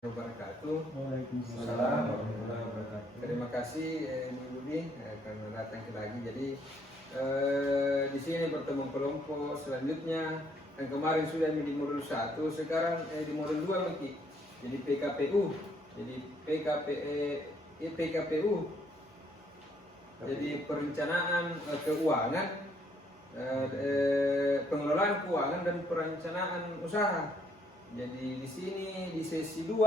Wabarakatuh. Waalaikumsalam warahmatullahi wabarakatuh. Terima kasih Ibu Budi karena datang lagi. Jadi di sini pertemuan kelompok selanjutnya yang kemarin sudah di modul 1, sekarang di modul 2 Maki. Jadi PKPU. Jadi PKPU. Jadi perencanaan keuangan, pengelolaan keuangan dan perencanaan usaha. Jadi di sini di sesi 2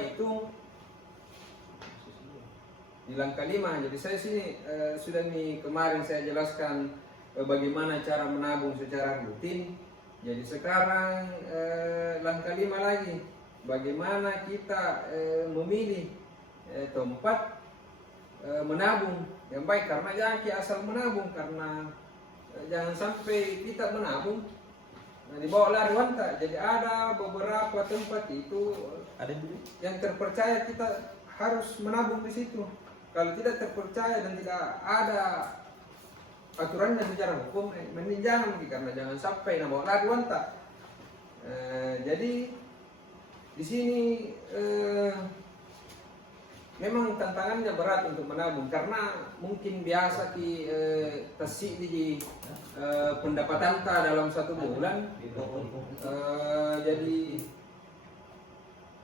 itu di langkah 5. Jadi saya sini sudah kemarin saya jelaskan bagaimana cara menabung secara rutin. Jadi sekarang langkah 5 lagi, bagaimana kita memilih tempat menabung yang baik, karena jangan asal menabung, karena jangan sampai kita menabung di bawah lari wanta. Jadi ada beberapa tempat itu yang terpercaya, kita harus menabung di situ. Kalau tidak terpercaya dan tidak ada aturannya secara hukum, mending jangan, karena jangan sampai bawa lari wanta. Jadi di sini memang tantangannya berat untuk menabung, karena mungkin biasa tasik di pendapatan dalam 1 bulan, jadi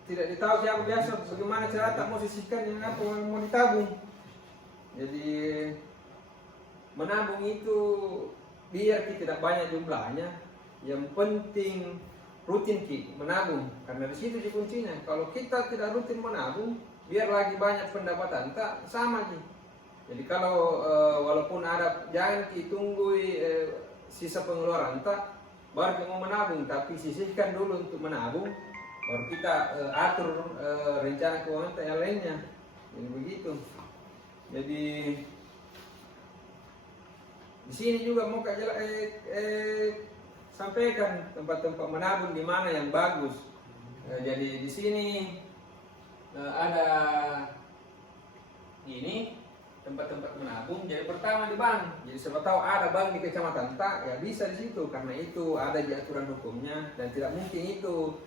tidak ditahu siapa biasa bagaimana cara tak mau sisihkan yang apa mau ditabung. Jadi menabung itu biar kita tidak banyak jumlahnya, yang penting rutin kita menabung, karena di situ kuncinya. Kalau kita tidak rutin menabung, biar lagi banyak pendapatan tak sama sih. Jadi kalau walaupun ada, jangan tunggu sisa pengeluaran tak baru kita mau menabung, tapi sisihkan dulu untuk menabung, baru kita atur rencana keuangan yang lainnya. Jadi begitu. Jadi di sini juga mau sampaikan tempat-tempat menabung di mana yang bagus. Jadi di sini ada ini tempat-tempat menabung. Jadi pertama di bank. Jadi siapa tahu ada bank di kecamatan tak, ya bisa di situ, karena itu ada di aturan hukumnya, dan tidak mungkin itu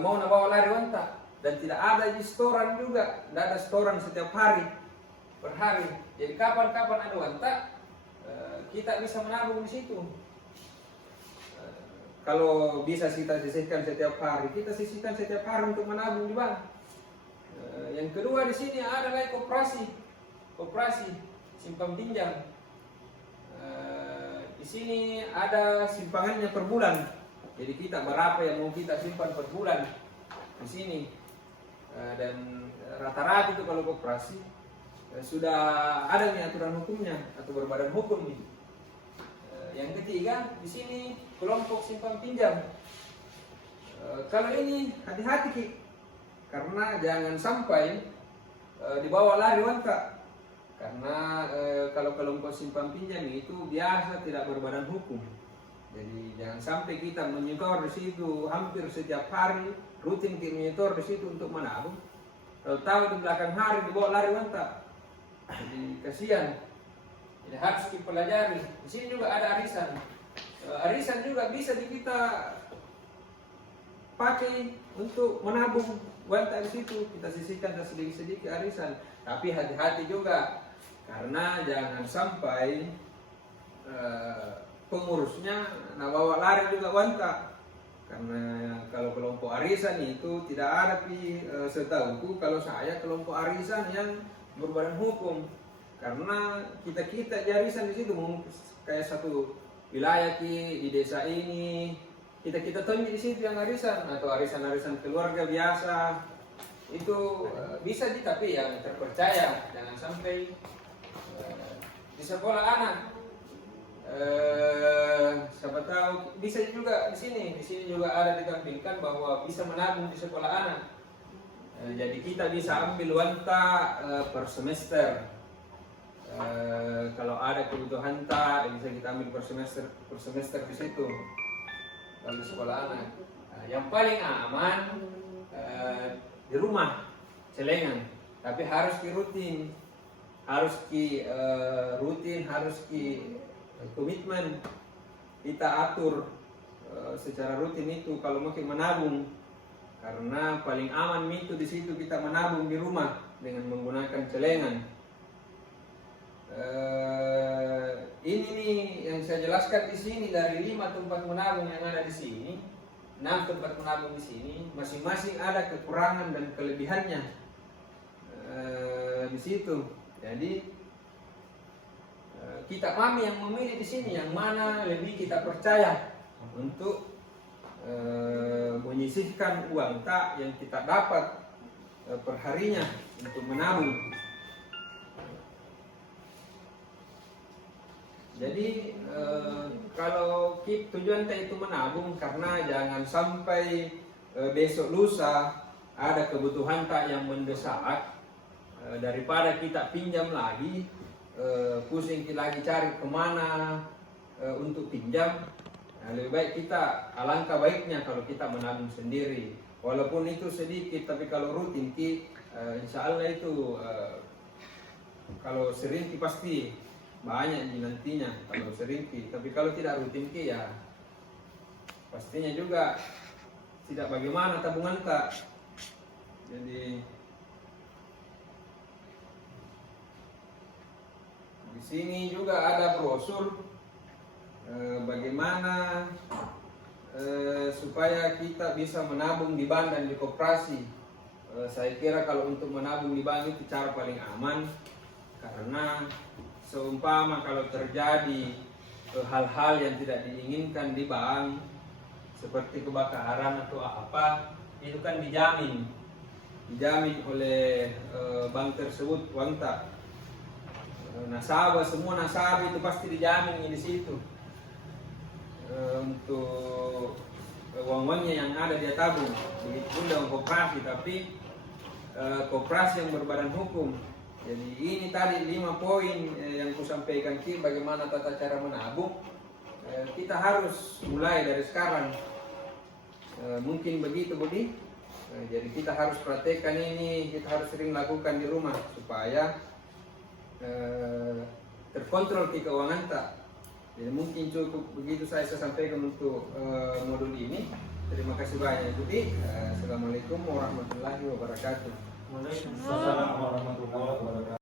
mau bawa lari wanta. Dan tidak ada di setoran juga, tidak ada setoran setiap hari per hari. Jadi kapan-kapan ada wanta, kita bisa menabung di situ. Kalau bisa kita sisihkan setiap hari, kita sisihkan setiap hari untuk menabung di bank. Yang kedua di sini ada lagi koperasi simpan pinjam. Di sini ada simpangannya per bulan. Jadi kita berapa yang mau kita simpan per bulan di sini. Dan rata-rata itu kalau koperasi sudah ada nih aturan hukumnya atau berbadan hukum nih. Yang ketiga di sini kelompok simpan pinjam. Kalau ini hati-hati Ki, karena jangan sampai dibawa lari wanta. Karena kalau kelompok simpan pinjam itu biasa tidak berbadan hukum. Jadi jangan sampai kita menyetor di situ hampir setiap hari, rutin kita menyetor di situ untuk menabung. Kalau tahu di belakang hari dibawa lari wanta, jadi kasihan. Jadi harus dipelajari. Di sini juga ada arisan. Arisan juga bisa kita pakai untuk menabung wanta di situ. Kita sisihkan sedikit-sedikit arisan. Tapi hati-hati juga, karena jangan sampai pengurusnya bawa lari juga wanta. Karena kalau kelompok arisan itu tidak ada setahuku, kalau saya kelompok arisan yang berbadan hukum. Karena kita di arisan di situ, kayak satu wilayah di desa ini, kita tunjuk di situ yang arisan, atau arisan keluarga biasa itu bisa tapi yang terpercaya, jangan sampai di sekolah anak. Siapa tahu bisa juga di sini juga ada ditampilkan bahwa bisa menabung di sekolah anak. Jadi kita bisa ambil wanta per semester. Kalau ada kebutuhan bisa kita ambil per semester di situ kalau di sekolah anak. Yang paling aman di rumah celengan, tapi harus rutin, harus komitmen kita atur secara rutin itu kalau makin menabung, karena paling aman itu di situ kita menabung di rumah dengan menggunakan celengan. Ini nih yang saya jelaskan di sini, dari 5 tempat menabung yang ada di sini, 6 tempat menabung di sini, masing-masing ada kekurangan dan kelebihannya di situ. Jadi kita kami yang memilih di sini yang mana lebih kita percaya untuk menyisihkan uang tak yang kita dapat perharinya untuk menabung. Jadi kalau tujuan kita itu menabung karena jangan sampai besok lusa ada kebutuhan tak yang mendesak, daripada kita pinjam lagi, pusing lagi cari kemana untuk pinjam. Lebih baik kita, alangkah baiknya kalau kita menabung sendiri, walaupun itu sedikit, tapi kalau rutin insya Allah itu kalau sering pasti banyak nantinya kalau sering. Tapi kalau tidak rutin ya pastinya juga tidak bagaimana tabungan tak. Jadi di sini juga ada brosur bagaimana supaya kita bisa menabung di bank dan di koperasi. Saya kira kalau untuk menabung di bank itu cara paling aman, karena seumpama kalau terjadi hal-hal yang tidak diinginkan di bank seperti kebakaran atau apa, itu kan dijamin oleh bank tersebut, uang tak. Nasabah, semua nasabah itu pasti dijamin di situ untuk uang-uangnya yang ada dia tabung. Begitu dengan koperasi, tapi koperasi yang berbadan hukum. Jadi ini tadi 5 poin yang kusampaikan bagaimana tata cara menabung. Kita harus mulai dari sekarang. Mungkin begitu Budi. Jadi kita harus praktekkan ini, kita harus sering lakukan di rumah supaya terkontrol keuangan tak. Jadi mungkin cukup begitu saya sampaikan untuk modul ini. Terima kasih banyak Budi. Assalamualaikum warahmatullahi wabarakatuh. Waalaikumsalam warahmatullahi wabarakatuh.